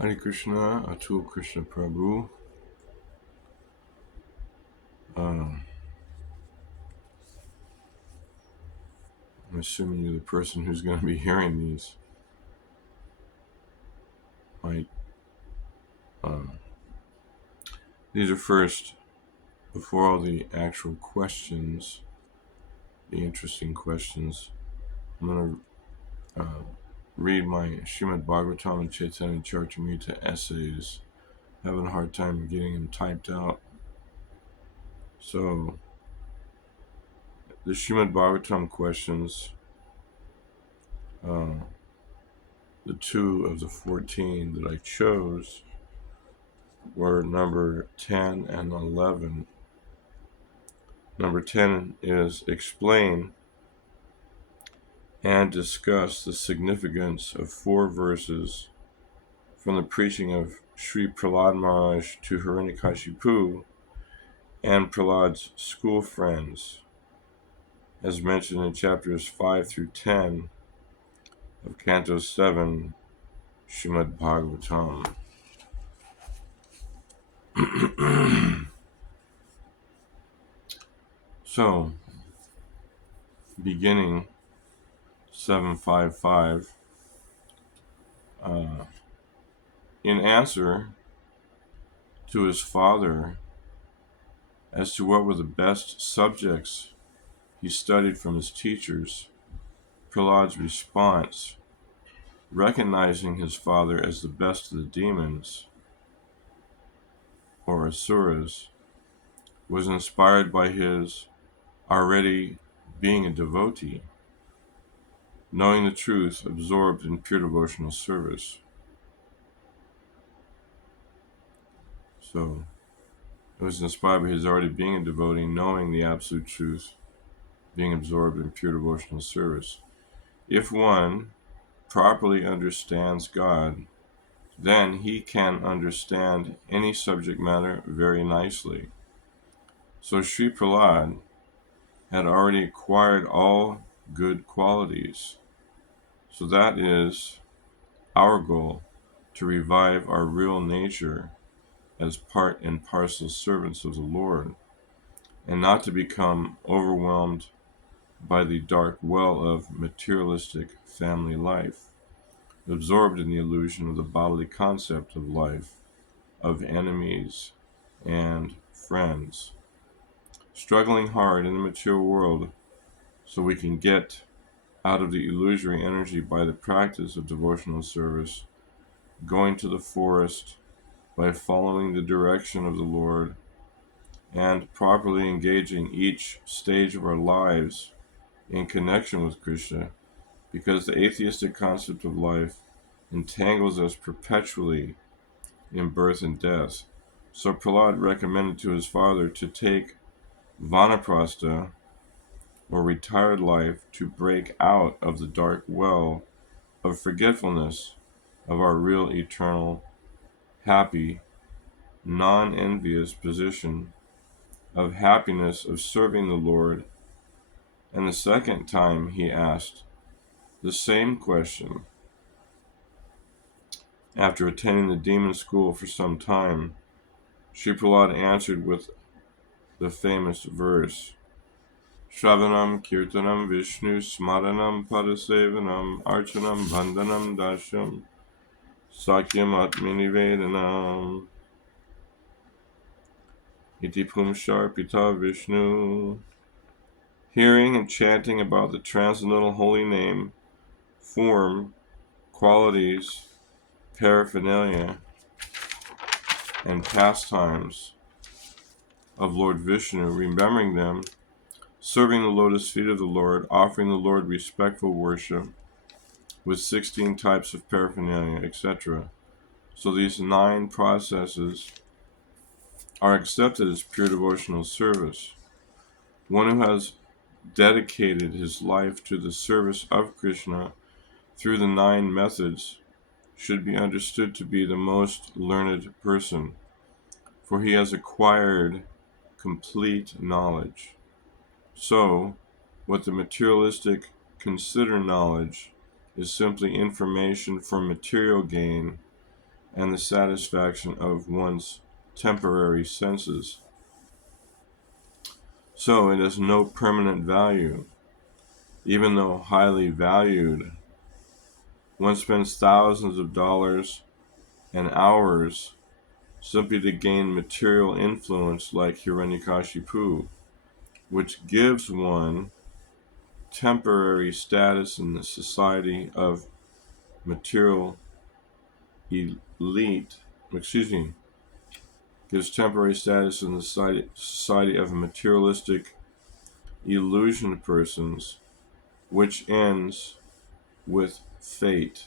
Hare Krishna, Atul Krishna Prabhu. I'm assuming you're the person who's going to be hearing these. These are first, before all the actual questions, the interesting questions. I'm going to read my Srimad Bhagavatam and Caitanya Charitamrta essays. Having a hard time getting them typed out. So, the Srimad Bhagavatam questions, the 2 of the 14 that I chose were number 10 and 11. Number 10 is explain and discuss the significance of 4 verses from the preaching of Sri Prahlad Maharaj to Hiranyakashipu and Prahlad's school friends, as mentioned in chapters 5 through 10 of Canto 7, Srimad Bhagavatam. So, beginning 755, in answer to his father as to what were the best subjects he studied from his teachers, Prahlad's response, recognizing his father as the best of the demons, or asuras, was inspired by his already being a devotee, knowing the truth, absorbed in pure devotional service. So, it was inspired by his already being a devotee, knowing the absolute truth, being absorbed in pure devotional service. If one properly understands God, then he can understand any subject matter very nicely. So Sri Prahlad had already acquired all good qualities. So that is our goal, to revive our real nature as part and parcel servants of the Lord, and not to become overwhelmed by the dark well of materialistic family life, absorbed in the illusion of the bodily concept of life, of enemies and friends, struggling hard in the material world so we can get out of the illusory energy by the practice of devotional service, going to the forest by following the direction of the Lord, and properly engaging each stage of our lives in connection with Krishna, because the atheistic concept of life entangles us perpetually in birth and death. So Prahlad recommended to his father to take vanaprastha, or retired life, to break out of the dark well of forgetfulness of our real eternal, happy, non-envious position of happiness of serving the Lord. And the second time he asked the same question, after attending the demon school for some time, Sri Prahlad answered with the famous verse, Shravanam Kirtanam Vishnu Smaranam Padasevanam Archanam Vandanam Dasham Sakyam Atmini Vedanam Iti Pumshar Pita Vishnu. Hearing and chanting about the transcendental holy name, form, qualities, paraphernalia, and pastimes of Lord Vishnu, remembering them, serving the lotus feet of the Lord, offering the Lord respectful worship with 16 types of paraphernalia, etc. So these 9 processes are accepted as pure devotional service. One who has dedicated his life to the service of Krishna through the 9 methods should be understood to be the most learned person, for he has acquired complete knowledge. So, what the materialistic consider knowledge is simply information for material gain and the satisfaction of one's temporary senses. So it has no permanent value. Even though highly valued, one spends thousands of dollars and hours simply to gain material influence like Hiranyakashipu, which gives one temporary status in the society of material elite, gives temporary status in the society of materialistic illusion persons, which ends with fate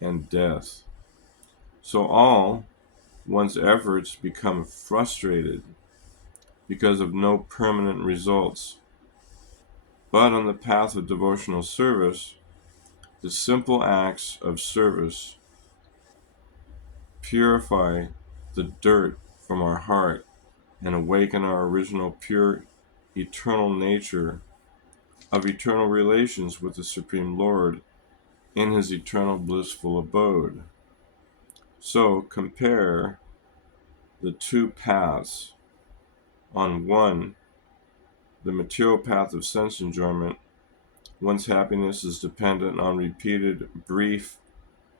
and death. So all one's efforts become frustrated because of no permanent results. But on the path of devotional service, the simple acts of service purify the dirt from our heart and awaken our original pure eternal nature of eternal relations with the Supreme Lord in his eternal blissful abode. So compare the two paths. On one, the material path of sense enjoyment, one's happiness is dependent on repeated brief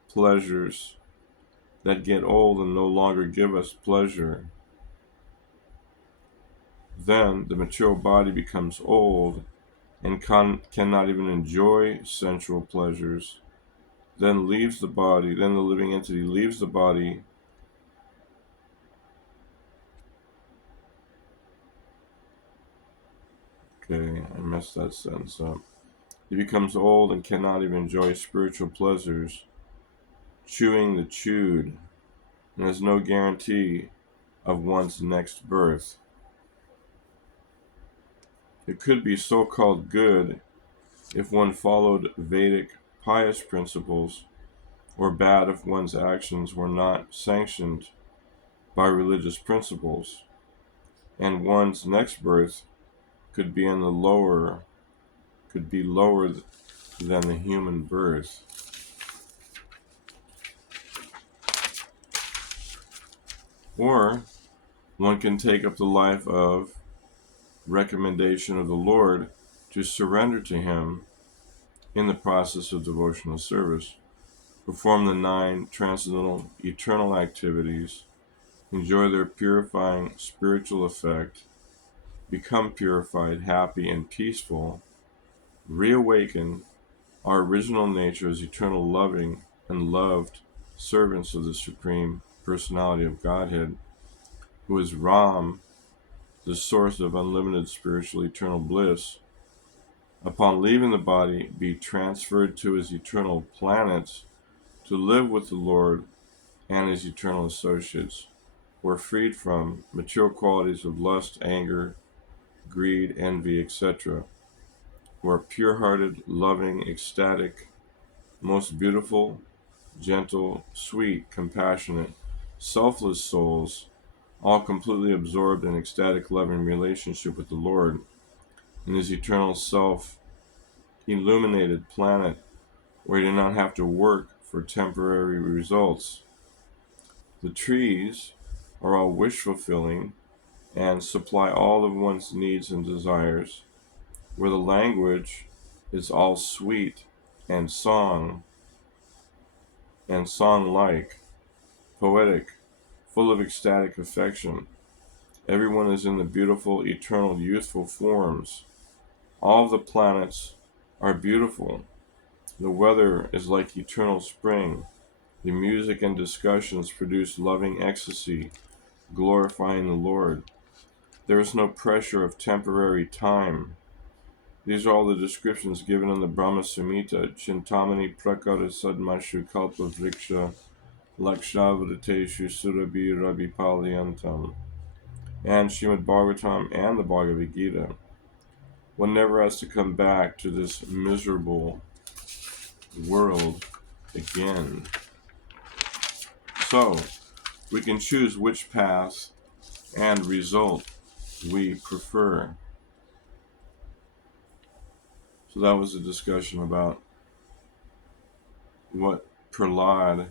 pleasures that get old and no longer give us pleasure. Then the material body becomes old and cannot even enjoy sensual pleasures. Then leaves the body, then the living entity leaves the body Okay, I messed that sentence up. He becomes old and cannot even enjoy spiritual pleasures, chewing the chewed, and has no guarantee of one's next birth. It could be so-called good if one followed Vedic pious principles, or bad if one's actions were not sanctioned by religious principles, and one's next birth could be lower than the human birth. Or one can take up the life of recommendation of the Lord to surrender to Him in the process of devotional service, perform the 9 transcendental eternal activities, enjoy their purifying spiritual effect, become purified, happy, and peaceful, reawaken our original nature as eternal loving and loved servants of the Supreme Personality of Godhead, who is Ram, the source of unlimited spiritual eternal bliss. Upon leaving the body, be transferred to his eternal planets to live with the Lord and his eternal associates, who are freed from material qualities of lust, anger, greed, envy, etc., who are pure-hearted, loving, ecstatic, most beautiful, gentle, sweet, compassionate, selfless souls, all completely absorbed in ecstatic loving relationship with the Lord in his eternal self-illuminated planet, where you do not have to work for temporary results. The trees are all wish-fulfilling and supply all of one's needs and desires, where the language is all sweet and song-like, poetic, full of ecstatic affection. Everyone is in the beautiful, eternal, youthful forms. All of the planets are beautiful. The weather is like eternal spring. The music and discussions produce loving ecstasy, glorifying the Lord. There is no pressure of temporary time. These are all the descriptions given in the Brahma Samhita, Chintamani Prakara Sadmashu Kalpa Vriksha Lakshavriteshu Surabhi Rabi Palyantam, and Srimad Bhagavatam and the Bhagavad Gita. One never has to come back to this miserable world again. So, we can choose which path and result we prefer. So that was a discussion about what Prahlad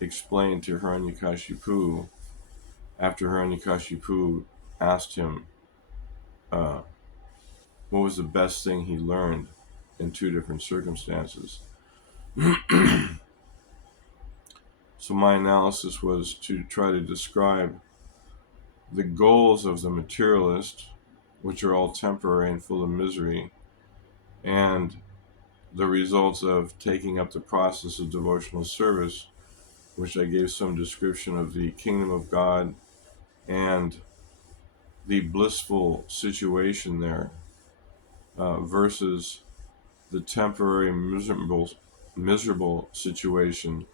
explained to Hiranyakashipu after Hiranyakashipu asked him what was the best thing he learned in two different circumstances. So my analysis was to try to describe the goals of the materialist, which are all temporary and full of misery, and the results of taking up the process of devotional service, which I gave some description of the kingdom of God and the blissful situation there versus the temporary miserable situation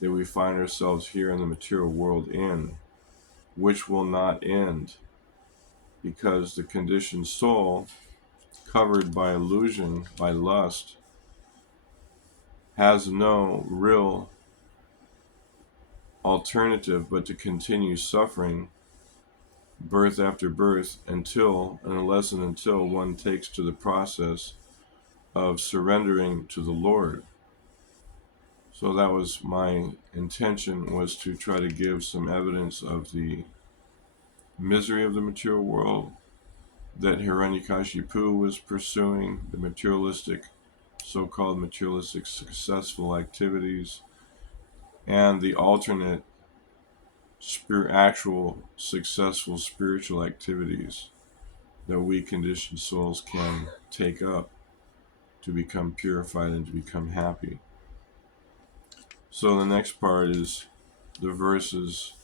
that we find ourselves here in the material world in, which will not end because the conditioned soul, covered by illusion, by lust, has no real alternative but to continue suffering birth after birth until, unless and until one takes to the process of surrendering to the Lord. So that was my intention, was to try to give some evidence of the misery of the material world that Hiranyakashipu was pursuing, the materialistic, so-called materialistic successful activities, and the alternate actual successful spiritual activities that we conditioned souls can take up to become purified and to become happy. So the next part is the verses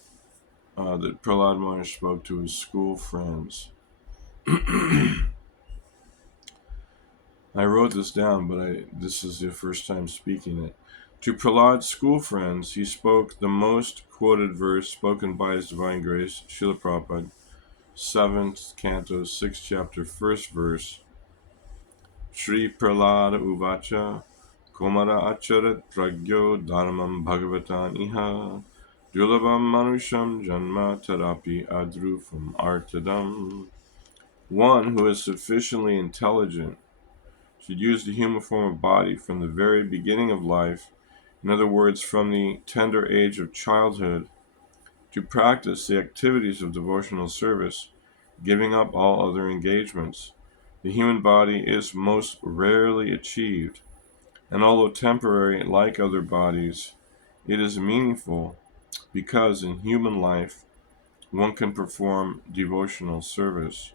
that Prahlad Maharaj spoke to his school friends. I wrote this down, but this is the first time speaking it. To Prahlad's school friends, he spoke the most quoted verse spoken by His Divine Grace, Srila Prabhupada, 7th Canto, 6th Chapter, 1st verse. Shri Prahlada Uvacha Komara Acharat Pragyo Dharmam Bhagavatam Iha Dulabam Manusham Janma Tarapi Adrufam Artadam. One who is sufficiently intelligent should use the human form of body from the very beginning of life, in other words, from the tender age of childhood, to practice the activities of devotional service, giving up all other engagements. The human body is most rarely achieved, and although temporary like other bodies, it is meaningful because in human life one can perform devotional service.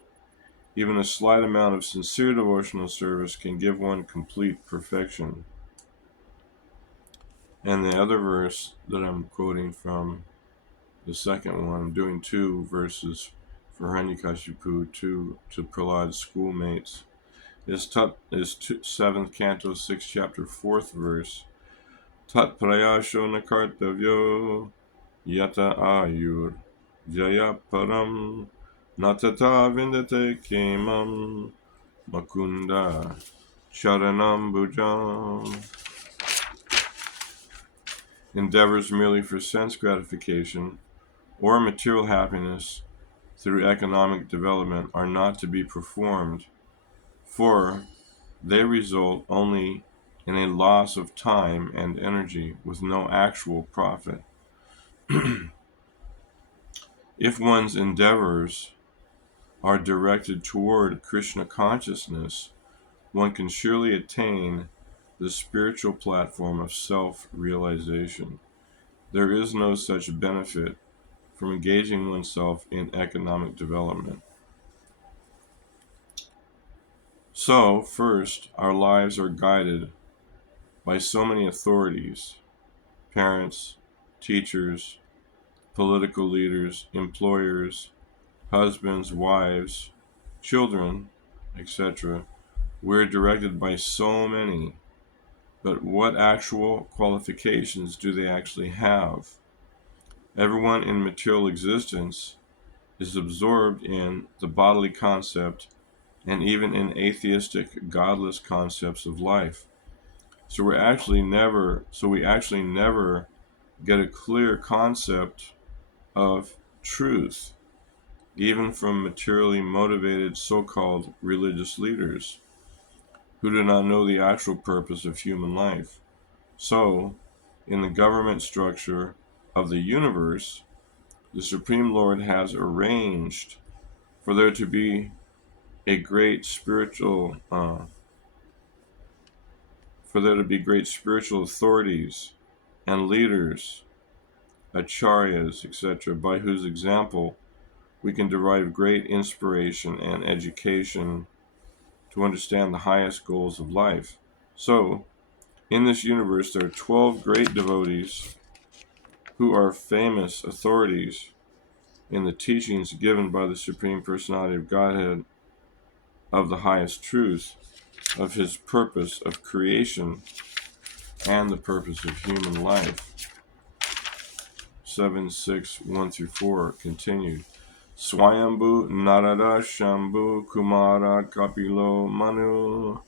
Even a slight amount of sincere devotional service can give one complete perfection. And the other verse that I'm quoting from, the second one, I'm doing two verses for Hiranyakashipu to Prahlad's schoolmates, is 7th Canto, 6th Chapter, 4th verse. Tat prayasho nakartavyo yata ayur jaya param natata vindate kemam Makunda Charanam Bhujam. Endeavors merely for sense gratification or material happiness through economic development are not to be performed, for they result only in a loss of time and energy with no actual profit. If one's endeavors are directed toward Krishna consciousness, one can surely attain the spiritual platform of self-realization. There is no such benefit from engaging oneself in economic development. So, first, our lives are guided by so many authorities, parents, teachers, political leaders, employers, husbands, wives, children, etc. We're directed by so many. But what actual qualifications do they actually have? Everyone in material existence is absorbed in the bodily concept and even in atheistic, godless concepts of life. So we actually never get a clear concept of truth, even from materially motivated so-called religious leaders who do not know the actual purpose of human life. So, in the government structure, of the universe, the Supreme Lord has arranged for there to be great spiritual authorities and leaders, acharyas, etc., by whose example we can derive great inspiration and education to understand the highest goals of life. So, in this universe, there are 12 great devotees who are famous authorities in the teachings given by the Supreme Personality of Godhead of the highest truth, of his purpose of creation, and the purpose of human life. 7.6.1-4 continued. Swayambhu Narada Shambhu Kumara Kapilo Manu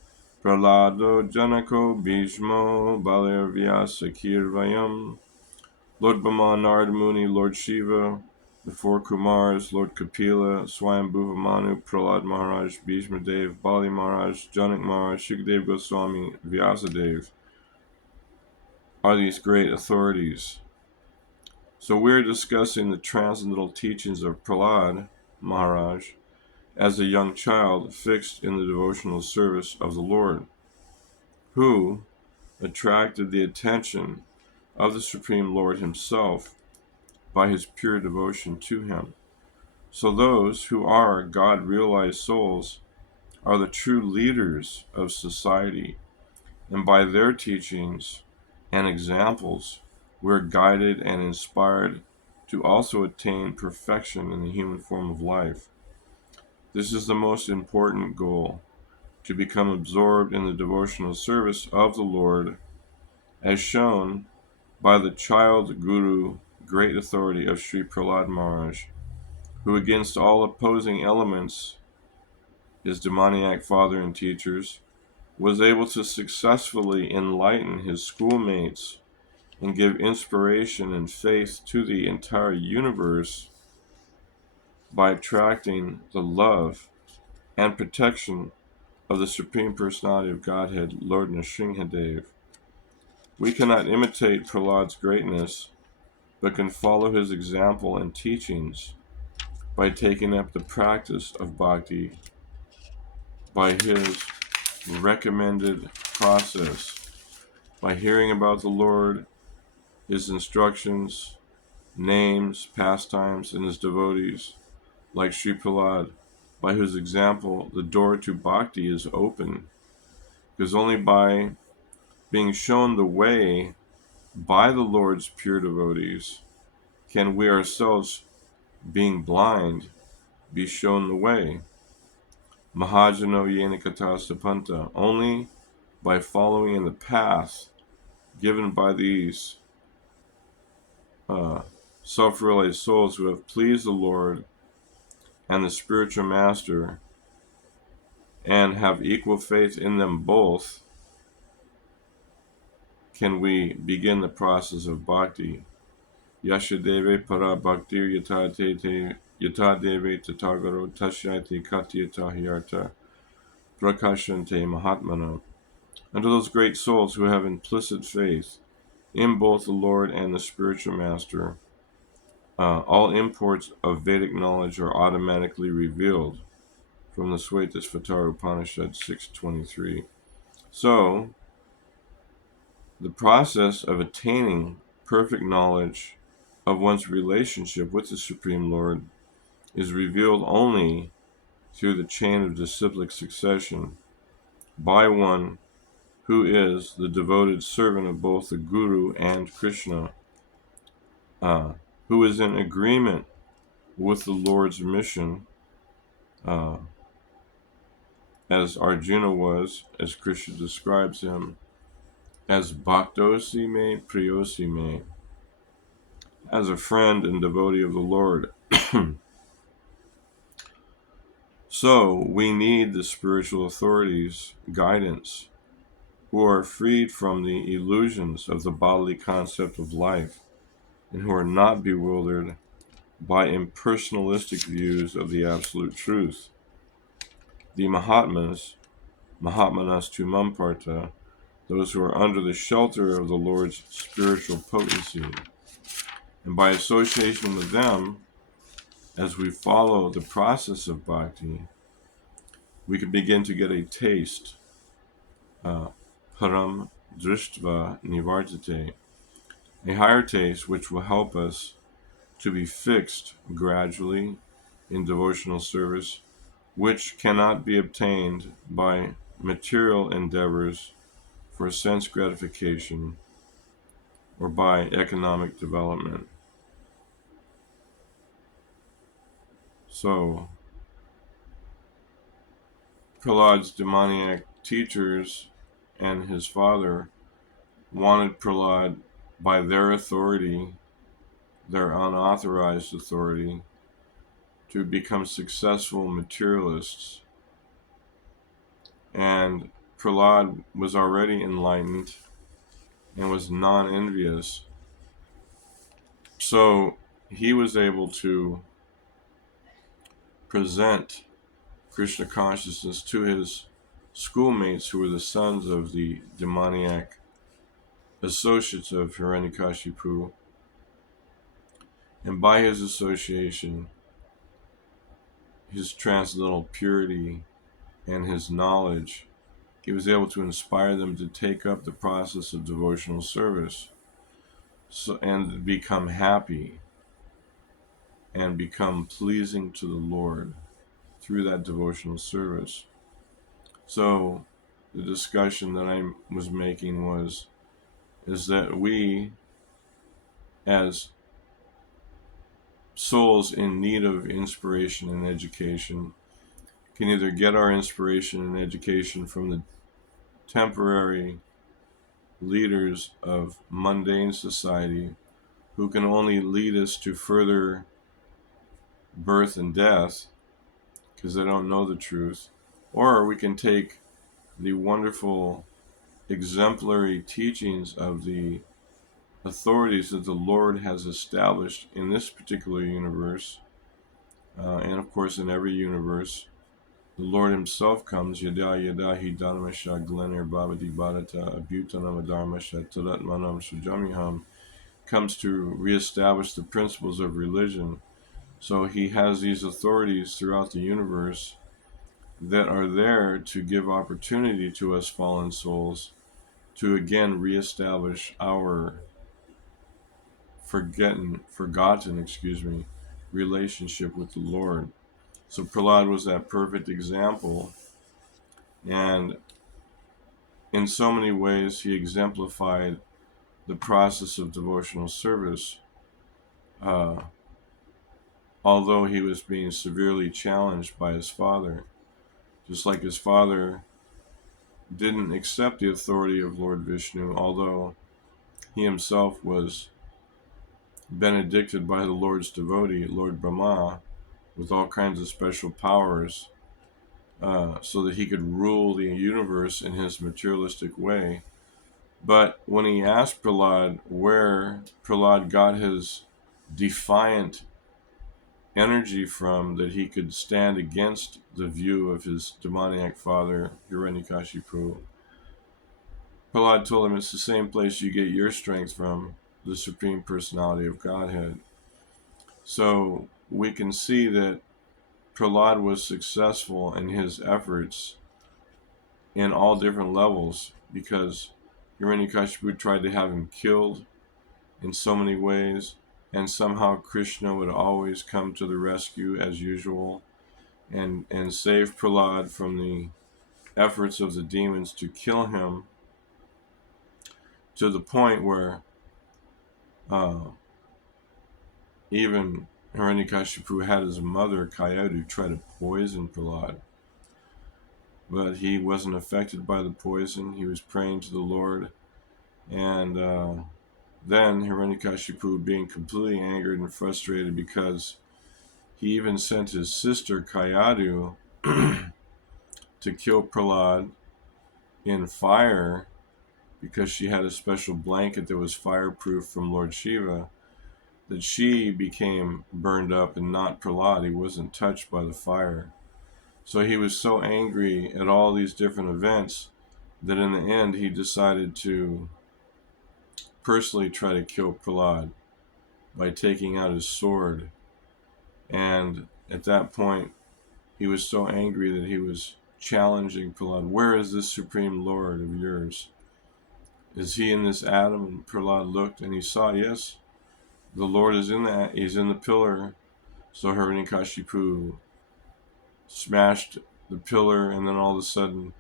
Prahlado Janako Bhishmo Balir Vyasa Kirvayam. Lord Brahma, Narada Muni, Lord Shiva, the four Kumars, Lord Kapila, Swayambhuva Manu, Prahlad Maharaj, Bhishma Dev, Bali Maharaj, Janak Maharaj, Shukadev Goswami, Vyasadev are these great authorities. So we're discussing the transcendental teachings of Prahlad Maharaj as a young child fixed in the devotional service of the Lord, who attracted the attention of the Supreme Lord himself by his pure devotion to him. So those who are God-realized souls are the true leaders of society, and by their teachings and examples, we're guided and inspired to also attain perfection in the human form of life. This is the most important goal, to become absorbed in the devotional service of the Lord, as shown by the child guru, great authority of Sri Prahlad Maharaj, who against all opposing elements, his demoniac father and teachers, was able to successfully enlighten his schoolmates and give inspiration and faith to the entire universe by attracting the love and protection of the Supreme Personality of Godhead, Lord Nrsimhadev. We cannot imitate Prahlad's greatness, but can follow his example and teachings by taking up the practice of bhakti by his recommended process, by hearing about the Lord, his instructions, names, pastimes, and his devotees, like Sri Prahlad, by whose example the door to bhakti is open, because only by being shown the way by the Lord's pure devotees can we ourselves, being blind, be shown the way. Mahajano Yenakata Sapanta, only by following in the path given by these self-realized souls who have pleased the Lord and the spiritual master and have equal faith in them both, can we begin the process of bhakti. Yashadeve para bhaktir yatadeve tatagaro tashyate katyata hyarta prakashante mahatmana. Unto those great souls who have implicit faith in both the Lord and the spiritual master, all imports of Vedic knowledge are automatically revealed, from the Svetashvatara Upanishad 6.23. So, the process of attaining perfect knowledge of one's relationship with the Supreme Lord is revealed only through the chain of disciplic succession by one who is the devoted servant of both the Guru and Krishna, who is in agreement with the Lord's mission, as Arjuna was, as Krishna describes him, as Bhaktosi me, Priyosi me, as a friend and devotee of the Lord. So, we need the spiritual authorities' guidance, who are freed from the illusions of the bodily concept of life, and who are not bewildered by impersonalistic views of the absolute truth. The Mahatmas, Mahatmanas Tumam Parta, those who are under the shelter of the Lord's spiritual potency, And by association with them, as we follow the process of bhakti, we can begin to get a taste, param drishtva nivartate, a higher taste which will help us to be fixed gradually in devotional service, which cannot be obtained by material endeavors for sense gratification or by economic development. So, Prahlad's demoniac teachers and his father wanted Prahlad, by their authority, their unauthorized authority, to become successful materialists. And Prahlad was already enlightened and was non-envious. So he was able to present Krishna consciousness to his schoolmates who were the sons of the demoniac associates of Hiranyakashipu. And by his association, his transcendental purity, and his knowledge, he was able to inspire them to take up the process of devotional service, and become happy and become pleasing to the Lord through that devotional service. So the discussion that I was making is that we, as souls in need of inspiration and education, can either get our inspiration and education from the temporary leaders of mundane society who can only lead us to further birth and death because they don't know the truth, or we can take the wonderful exemplary teachings of the authorities that the Lord has established in this particular universe, and of course in every universe. The Lord himself comes, yada yada hi dharmasha glenir bhavati bharata abhutanam dharmasha tadatmanam sujamiham, comes to reestablish the principles of religion. So he has these authorities throughout the universe that are there to give opportunity to us fallen souls to again reestablish our forgotten relationship with the Lord. So Prahlad was that perfect example, and in so many ways he exemplified the process of devotional service, although he was being severely challenged by his father. Just like his father didn't accept the authority of Lord Vishnu, although he himself was benedicted by the Lord's devotee, Lord Brahma, with all kinds of special powers, so that he could rule the universe in his materialistic way. But when he asked Prahlad where Prahlad got his defiant energy from, that he could stand against the view of his demoniac father, Hiranyakashipu, Prahlad told him it's the same place you get your strength from, the Supreme Personality of Godhead. So we can see that Prahlad was successful in his efforts in all different levels, because Hiranyakashipu tried to have him killed in so many ways, and somehow Krishna would always come to the rescue as usual and save Prahlad from the efforts of the demons to kill him, to the point where even Hiranyakashipu had his mother Kayadu try to poison Prahlad. But he wasn't affected by the poison. He was praying to the Lord. And then Hiranyakashipu, being completely angered and frustrated because he even sent his sister Kayadu to kill Prahlad in fire, because she had a special blanket that was fireproof from Lord Shiva, that she became burned up and not Prahlad. He wasn't touched by the fire. So he was so angry at all these different events that in the end he decided to personally try to kill Prahlad. by taking out his sword. And at that point, he was so angry that he was challenging Prahlad. Where is this supreme Lord of yours? Is he in this atom? And Prahlad looked and he saw, yes, the Lord is in that. He's in the pillar. So Hiranyakashipu smashed the pillar, and then all of a sudden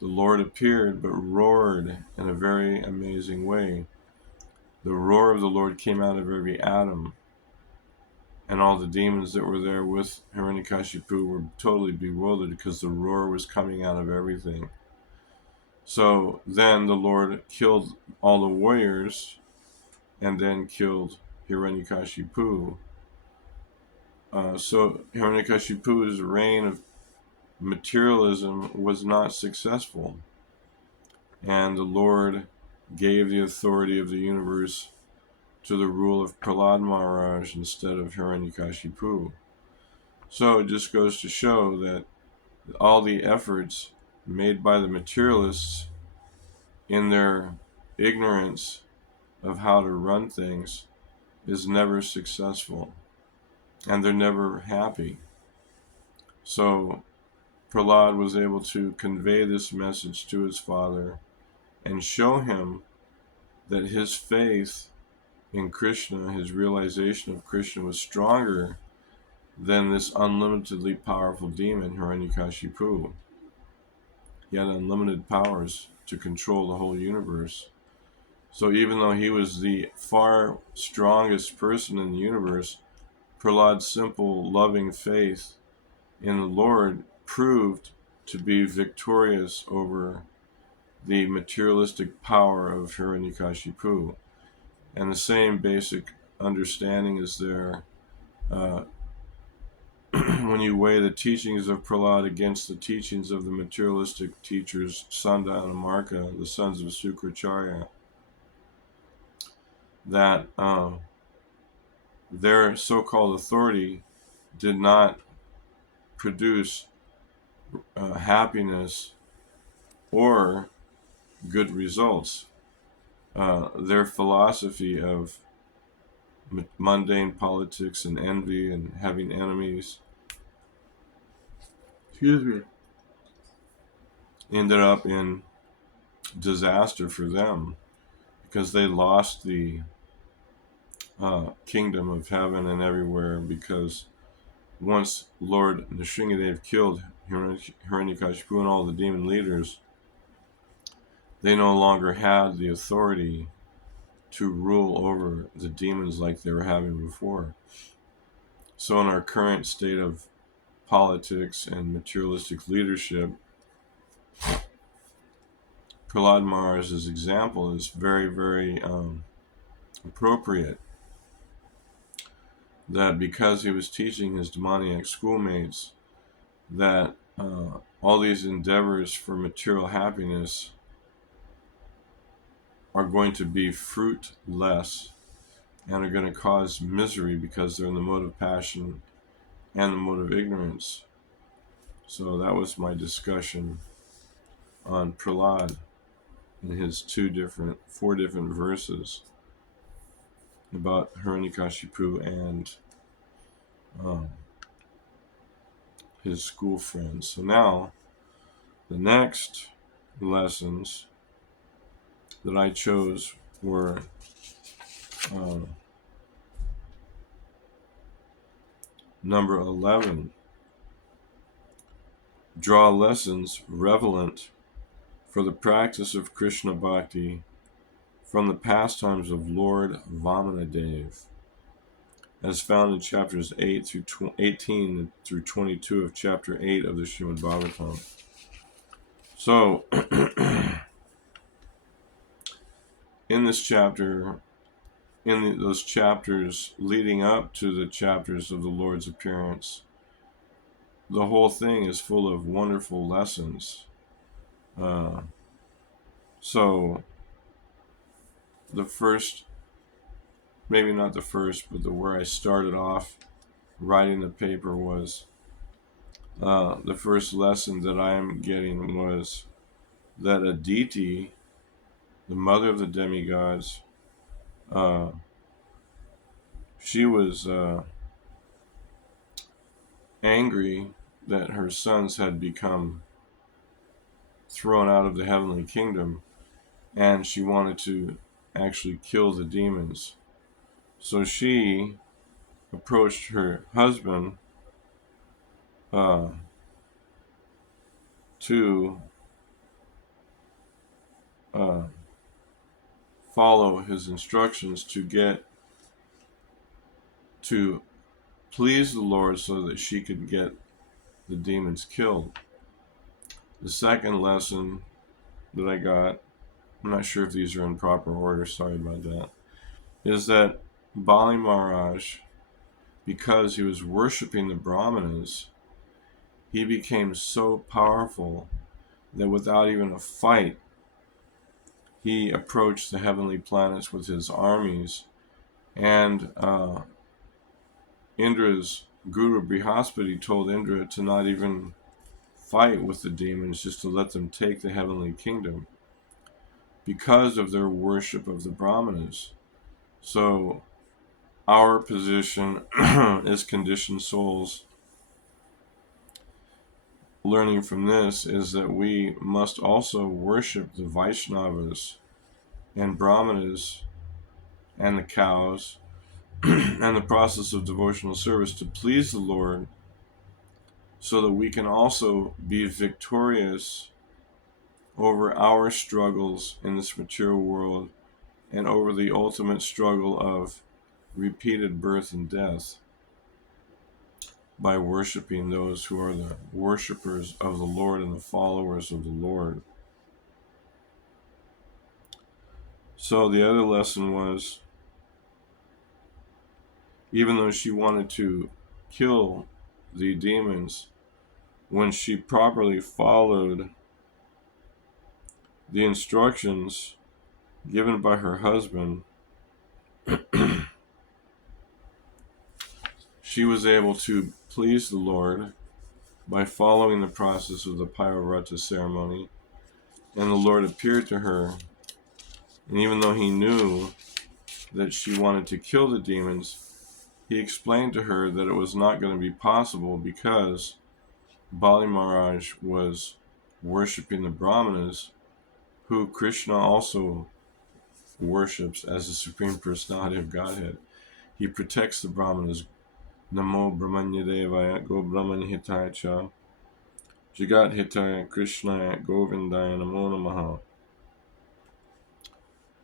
the Lord appeared, but roared in a very amazing way. The roar of the Lord came out of every atom, and all the demons that were there with Hiranyakashipu were totally bewildered because the roar was coming out of everything. So then the Lord killed all the warriors and then killed Hiranyakashipu. So Hiranyakashipu's reign of materialism was not successful, and the Lord gave the authority of the universe to the rule of Prahlad Maharaj instead of Hiranyakashipu. So it just goes to show that all the efforts made by the materialists in their ignorance of how to run things is never successful, and they're never happy. So Prahlad was able to convey this message to his father and show him that his faith in Krishna, his realization of Krishna, was stronger than this unlimitedly powerful demon, Hiranyakashipu. He had unlimited powers to control the whole universe. So even though he was the far strongest person in the universe, Prahlad's simple, loving faith in the Lord proved to be victorious over the materialistic power of Hiranyakashipu. And the same basic understanding is there when you weigh the teachings of Prahlad against the teachings of the materialistic teachers Sanda and Amarka, the sons of Sukracharya, that their so-called authority did not produce happiness or good results. Their philosophy of mundane politics and envy and having enemies, ended up in disaster for them because they lost the kingdom of heaven and everywhere, because once Lord Nrsingadev killed Hiranyakashipu and all the demon leaders, they no longer had the authority to rule over the demons like they were having before. So in our current state of politics and materialistic leadership, Prahlad Maharaj's example is very, very appropriate. That because he was teaching his demoniac schoolmates that all these endeavors for material happiness are going to be fruitless and are going to cause misery because they're in the mode of passion and the mode of ignorance. So that was my discussion on Prahlad in his four different verses about Hiranyakashipu and his school friends. So now, the next lessons that I chose were number 11. Draw lessons relevant for the practice of Krishna Bhakti from the pastimes of Lord Vamanadev, as found in chapters 18 through 22 of chapter 8 of the Srimad Bhagavatam. So, in this chapter, those chapters leading up to the chapters of the Lord's appearance, the whole thing is full of wonderful lessons. So, the first, maybe not the first, but where I started off writing the paper was the first lesson that I'm getting was that Aditi, the mother of the demigods, she was angry that her sons had become thrown out of the heavenly kingdom, and she wanted to actually kill the demons. So she approached her husband uh, to uh, follow his instructions to please the Lord so that she could get the demons killed. The second lesson that I got, I'm not sure if these are in proper order, sorry about that, is that Bali Maharaj, because he was worshiping the Brahmanas, he became so powerful that without even a fight, he approached the heavenly planets with his armies, and Indra's guru Brihaspati told Indra to not even fight with the demons, just to let them take the heavenly kingdom because of their worship of the Brahmanas. So our position as conditioned souls, learning from this, is that we must also worship the Vaishnavas and Brahmanas and the cows and the process of devotional service to please the Lord, so that we can also be victorious over our struggles in this material world and over the ultimate struggle of repeated birth and death by worshiping those who are the worshipers of the Lord and the followers of the Lord. So the other lesson was, even though she wanted to kill the demons, when she properly followed the instructions given by her husband, she was able to please the Lord by following the process of the Parivrata ceremony. And the Lord appeared to her, and even though he knew that she wanted to kill the demons, he explained to her that it was not going to be possible because Bali Maharaj was worshipping the Brahmanas, who Krishna also worships as the Supreme Personality of Godhead. He protects the Brahmanas. Namo Brahmanya Devaya Go Brahman Hitaya Cha Jagat Hitaya Krishnaya Govindaya Namo Namaha.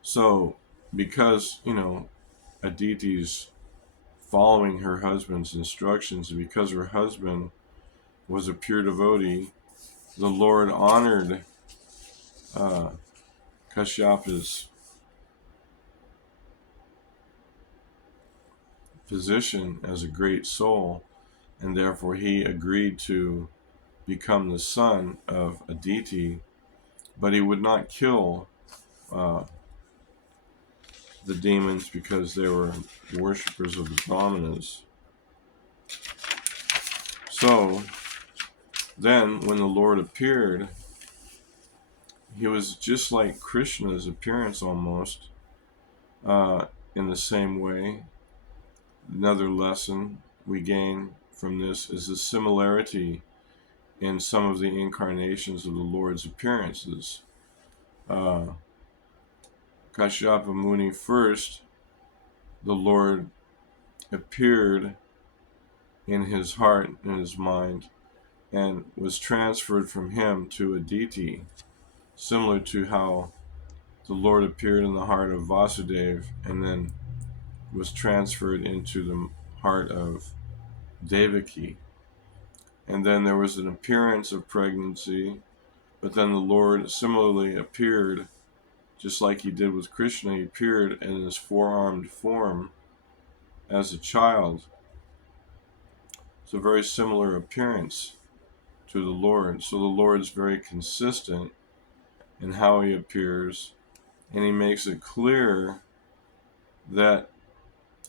So, because, Aditi's following her husband's instructions, and because her husband was a pure devotee, the Lord honored Kashyap's position as a great soul, and therefore he agreed to become the son of Aditi, but he would not kill the demons because they were worshippers of the Brahmanas. So then when the Lord appeared, he was just like Krishna's appearance almost, in the same way. Another lesson we gain from this is the similarity in some of the incarnations of the Lord's appearances. Kashyapa Muni first, the Lord appeared in his heart and his mind and was transferred from him to Aditi, similar to how the Lord appeared in the heart of Vasudeva and then was transferred into the heart of Devaki. And then there was an appearance of pregnancy, but then the Lord similarly appeared, just like he did with Krishna. He appeared in his four-armed form as a child. It's a very similar appearance to the Lord. So the Lord is very consistent in how he appears, and he makes it clear that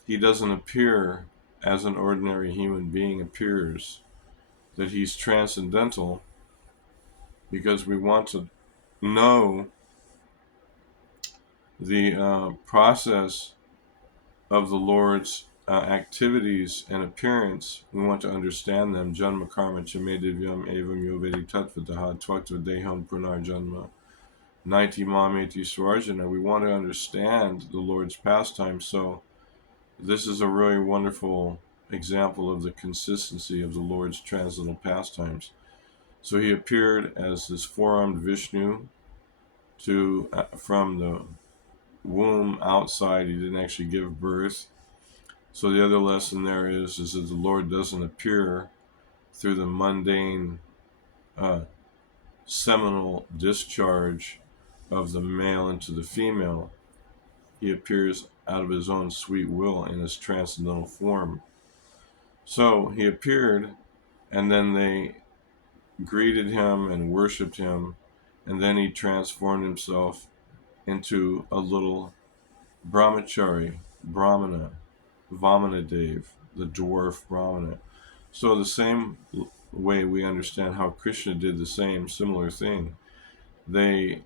he doesn't appear as an ordinary human being appears, that he's transcendental, because we want to know the process of the Lord's activities and appearance, we want to understand them. Janma karma chame divyam evam yovedi tattvataha tvakta deham punar janma naiti mameti swarjana. We want to understand the Lord's pastime. So this is a really wonderful example of the consistency of the Lord's transcendental pastimes. So he appeared as this four-armed Vishnu from the womb outside. He didn't actually give birth. So the other lesson there is that the Lord doesn't appear through the mundane seminal discharge of the male into the female. He appears out of his own sweet will in his transcendental form. So he appeared, and then they greeted him and worshipped him, and then he transformed himself into a little brahmachari, brahmana, Vamanadev, the dwarf brahmana. So the same way we understand how Krishna did the same similar thing. They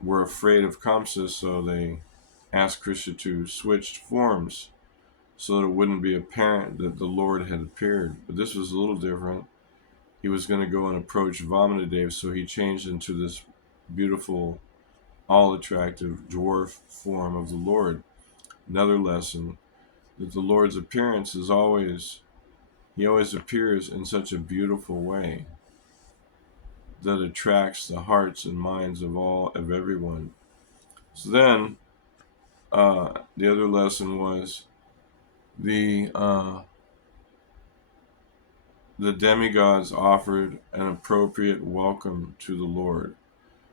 were afraid of Kamsa, so they asked Krishna to switch forms so that it wouldn't be apparent that the Lord had appeared. But this was a little different. He was going to go and approach Vamanadev, so he changed into this beautiful, all-attractive dwarf form of the Lord. Another lesson, that the Lord's appearance is he always appears in such a beautiful way that attracts the hearts and minds of everyone. So then, the other lesson was the demigods offered an appropriate welcome to the Lord.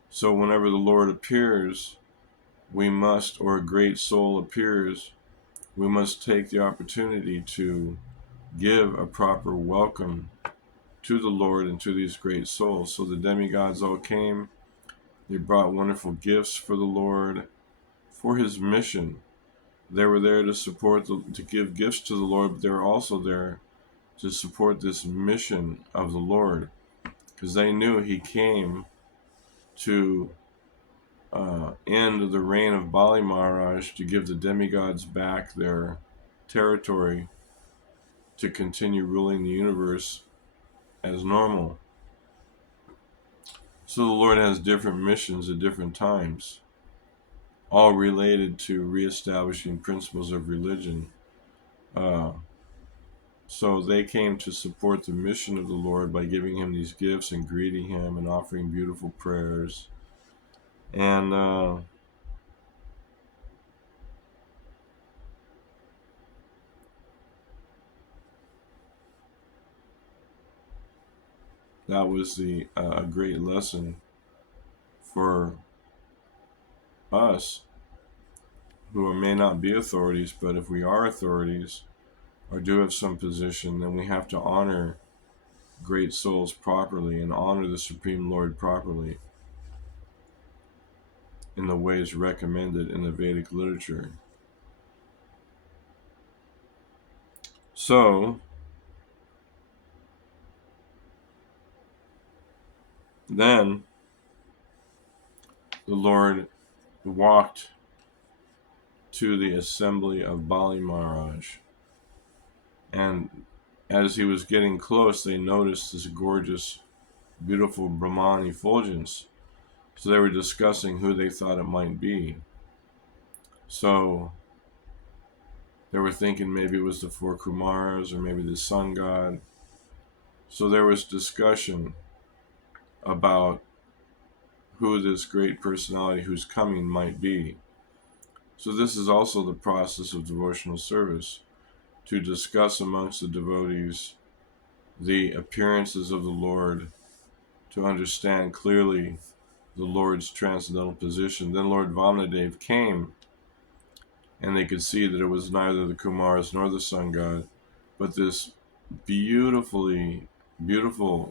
So whenever the Lord appears, or a great soul appears, we must take the opportunity to give a proper welcome to the Lord and to these great souls. So the demigods all came. They brought wonderful gifts for the Lord, for his mission. They were there to give gifts to the Lord, but they were also there to support this mission of the Lord, because they knew he came to end the reign of Bali Maharaj, to give the demigods back their territory to continue ruling the universe as normal. So the Lord has different missions at different times, all related to reestablishing principles of religion. So they came to support the mission of the Lord by giving him these gifts and greeting him and offering beautiful prayers. And that was a great lesson for us who may not be authorities, but if we are authorities or do have some position, then we have to honor great souls properly and honor the Supreme Lord properly in the ways recommended in the Vedic literature. So then the Lord walked to the assembly of Bali Maharaj, and as he was getting close, they noticed this gorgeous, beautiful Brahman effulgence. So they were discussing who they thought it might be. So they were thinking maybe it was the four Kumaras or maybe the sun god. So there was discussion about who this great personality who's coming might be. So this is also the process of devotional service, to discuss amongst the devotees the appearances of the Lord, to understand clearly the Lord's transcendental position. Then Lord Vamanadev came, and they could see that it was neither the Kumaras nor the sun god, but this beautiful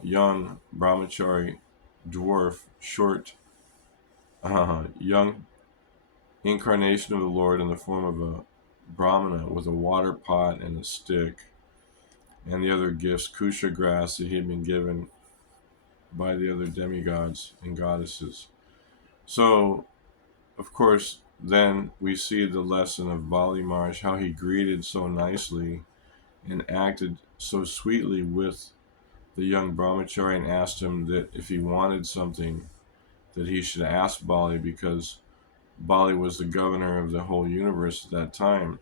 young brahmachari dwarf, short, young incarnation of the Lord in the form of a brahmana with a water pot and a stick, and the other gifts, kusha grass, that he had been given by the other demigods and goddesses. So, of course, then we see the lesson of Bali Maharaj, how he greeted so nicely and acted so sweetly with the young brahmachari, and asked him that if he wanted something, that he should ask Bali, because Bali was the governor of the whole universe at that time.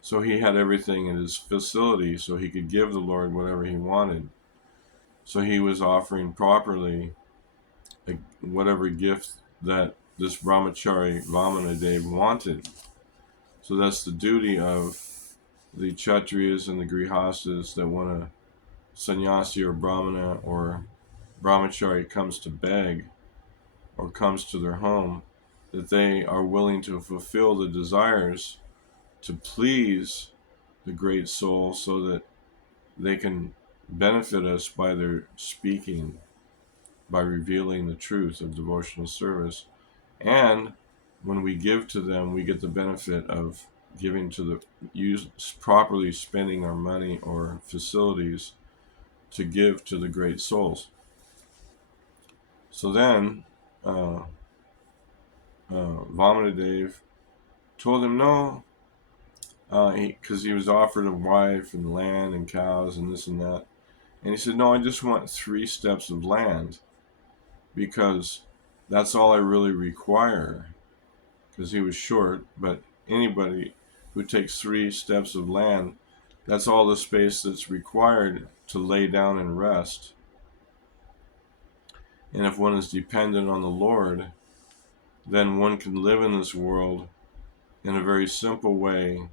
So he had everything in his facility, so he could give the Lord whatever he wanted. So he was offering properly whatever gift that this brahmachari Vamanadev wanted. So that's the duty of the Kshatriyas and the Grihastas, that when a sannyasi or brahmana or brahmachari comes to beg or comes to their home, that they are willing to fulfill the desires to please the great soul, so that they can benefit us by their speaking, by revealing the truth of devotional service. And when we give to them, we get the benefit of giving to properly spending our money or facilities to give to the great souls. So then, Vamanadev told him no, because he was offered a wife and land and cows and this and that. And he said, no, I just want 3 steps of land, because that's all I really require, because he was short. But anybody who takes 3 steps of land, that's all the space that's required to lay down and rest. And if one is dependent on the Lord, then one can live in this world in a very simple way,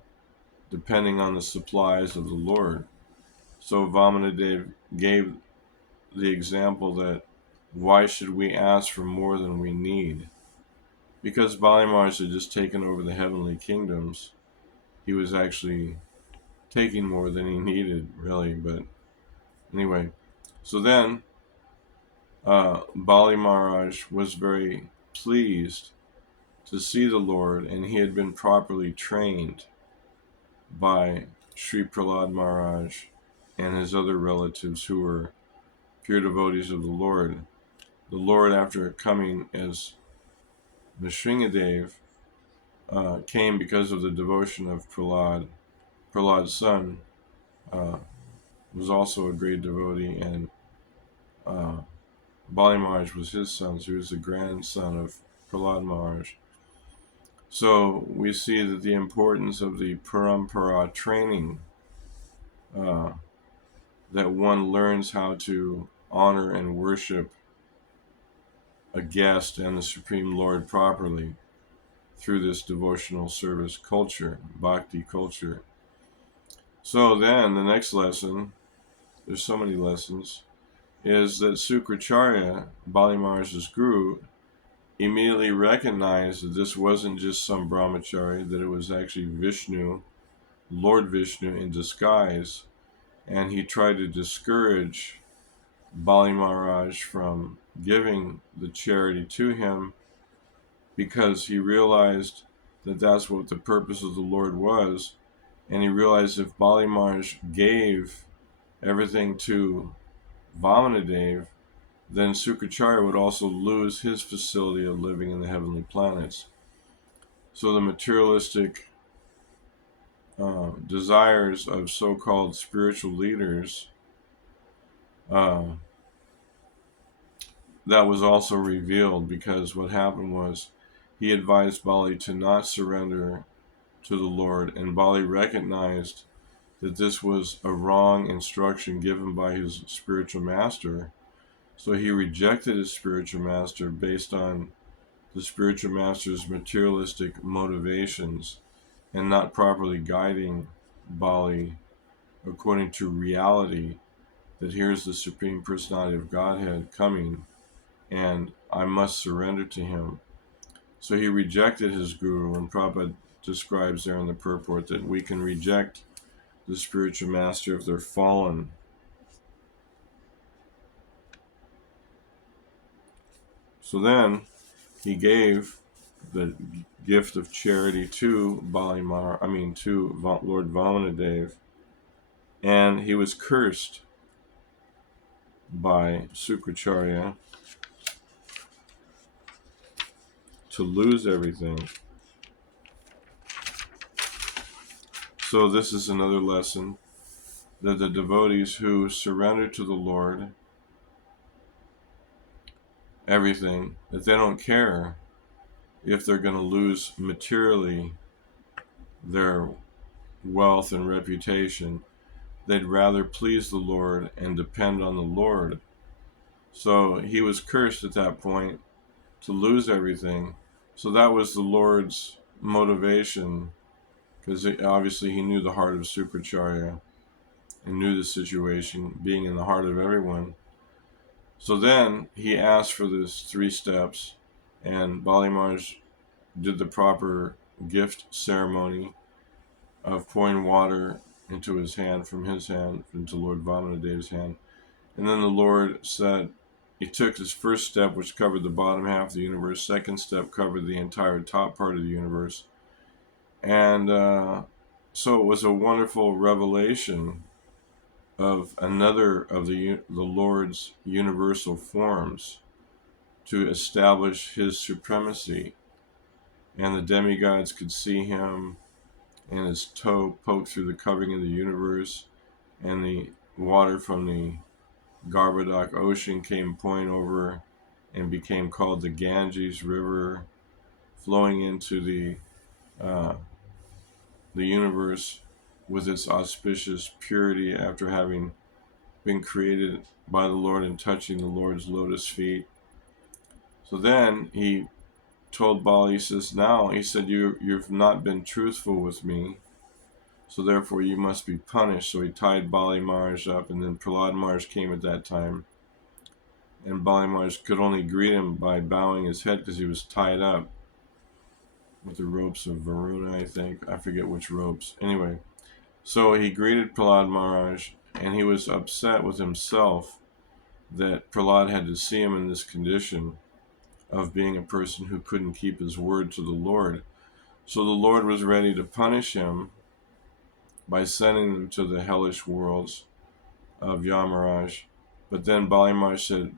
depending on the supplies of the Lord. So Vamanadev gave the example that why should we ask for more than we need? Because Bali Maharaj had just taken over the heavenly kingdoms, he was actually taking more than he needed, really. But anyway, so then Bali Maharaj was very pleased to see the Lord, and he had been properly trained by Sri Prahlad Maharaj and his other relatives who were pure devotees of the Lord. The Lord, after coming as Nrsingadev, came because of the devotion of Prahlad. Prahlad's son was also a great devotee, and Bali Maharaj was his son, so he was the grandson of Prahlad Maharaj. So we see that the importance of the parampara training, that one learns how to honor and worship a guest and the Supreme Lord properly through this devotional service culture, bhakti culture. So then the next lesson, there's so many lessons, is that Sukracharya, Bali Maharaj's guru, immediately recognized that this wasn't just some brahmachari, that it was actually Vishnu, Lord Vishnu in disguise, and he tried to discourage Bali Maharaj from giving the charity to him, because he realized that that's what the purpose of the Lord was, and he realized if Bali Maharaj gave everything to Vamanadev, then Sukracharya would also lose his facility of living in the heavenly planets. So the materialistic desires of so-called spiritual leaders, that was also revealed, because what happened was he advised Bali to not surrender to the Lord, and Bali recognized that this was a wrong instruction given by his spiritual master. So he rejected his spiritual master based on the spiritual master's materialistic motivations, and not properly guiding Bali according to reality, that here's the Supreme Personality of Godhead coming, and I must surrender to him. So he rejected his guru, and Prabhupada describes there in the purport that we can reject the spiritual master if they're fallen. So then he gave the gift of charity to to Lord Vamanadev, and he was cursed by Sukracharya to lose everything. So this is another lesson, that the devotees who surrender to the Lord everything, that they don't care if they're going to lose materially their wealth and reputation. They'd rather please the Lord and depend on the Lord. So he was cursed at that point to lose everything. So that was the Lord's motivation, because obviously he knew the heart of Sukracharya and knew the situation being in the heart of everyone. So then he asked for this 3 steps, and Bali Maharaj did the proper gift ceremony of pouring water into his hand, from his hand into Lord Vamanadev's hand. And then the Lord said, he took his first step, which covered the bottom half of the universe. Second step covered the entire top part of the universe. And so it was a wonderful revelation of another of the Lord's universal forms to establish his supremacy. And the demigods could see him, and his toe poked through the covering of the universe, and the water from the Garbhodak ocean came pouring over and became called the Ganges River, flowing into the universe with its auspicious purity after having been created by the Lord and touching the Lord's lotus feet. So then he told Bali, he says, now, he said, you've not been truthful with me, so therefore you must be punished. So he tied Bali Maharaj up, and then Prahlad Maharaj came at that time. And Bali Maharaj could only greet him by bowing his head because he was tied up with the ropes of Varuna, I think. I forget which ropes. Anyway, so he greeted Prahlad Maharaj, and he was upset with himself that Prahlad had to see him in this condition of being a person who couldn't keep his word to the Lord. So the Lord was ready to punish him by sending him to the hellish worlds of Yamaraj. But then Bali Maharaj said,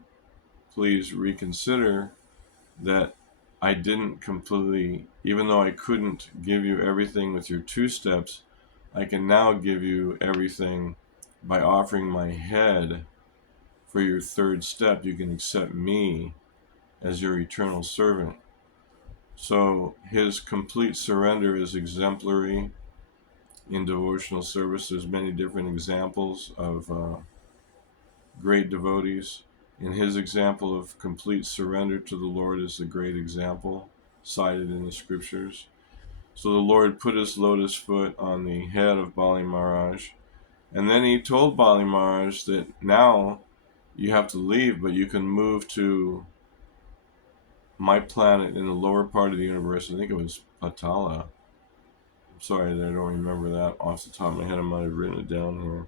please reconsider that I didn't completely, even though I couldn't give you everything with your 2 steps, I can now give you everything by offering my head for your 3rd step. You can accept me as your eternal servant. So his complete surrender is exemplary in devotional service. There's many different examples of great devotees. And his example of complete surrender to the Lord is a great example cited in the scriptures. So the Lord put his lotus foot on the head of Bali Maharaj, and then he told Bali Maharaj that now you have to leave, but you can move to my planet in the lower part of the universe. I think it was Patala. I'm sorry that I don't remember that off the top of my head. I might have written it down here.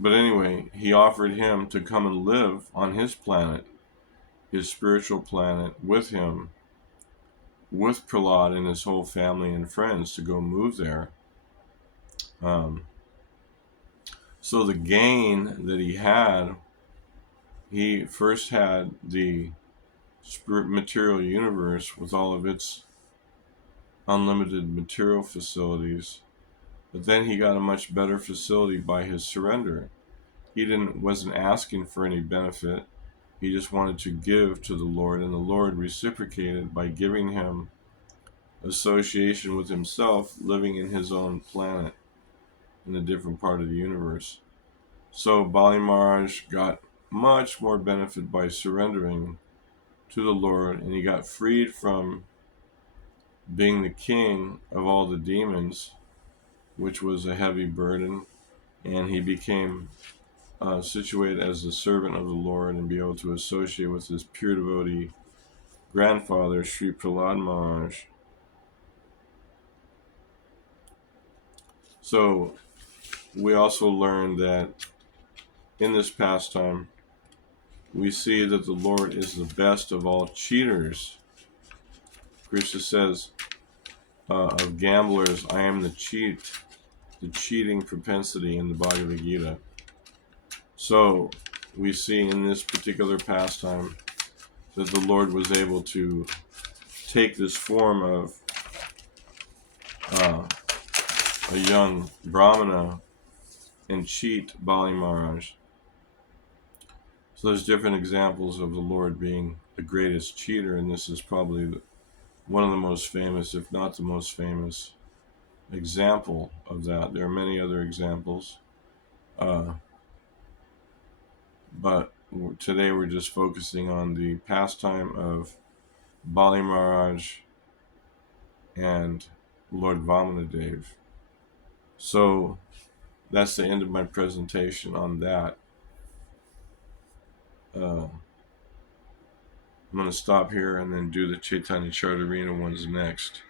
But anyway, he offered him to come and live on his planet, his spiritual planet, with him, with Prahlad and his whole family and friends, to go move there. So the gain that he first had the material universe with all of its unlimited material facilities, but then he got a much better facility by his surrender. He wasn't asking for any benefit. He just wanted to give to the Lord, and the Lord reciprocated by giving him association with himself, living in his own planet in a different part of the universe. So Bali Maharaj got much more benefit by surrendering to the Lord, and he got freed from being the king of all the demons, which was a heavy burden, and he became situated as the servant of the Lord and be able to associate with his pure devotee grandfather, Sri Prahlad Maharaj. So we also learned that in this pastime, we see that the Lord is the best of all cheaters. Krishna says, of gamblers, I am the cheating propensity in the Bhagavad Gita. So we see in this particular pastime that the Lord was able to take this form of a young Brahmana and cheat Bali Maharaj. So there's different examples of the Lord being the greatest cheater, and this is probably one of the most famous, if not the most famous, example of that. There are many other examples, but today we're just focusing on the pastime of Bali Maharaj and Lord Vamanadev. So that's the end of my presentation on that. I'm going to stop here and then do the Caitanya Chartarina ones next.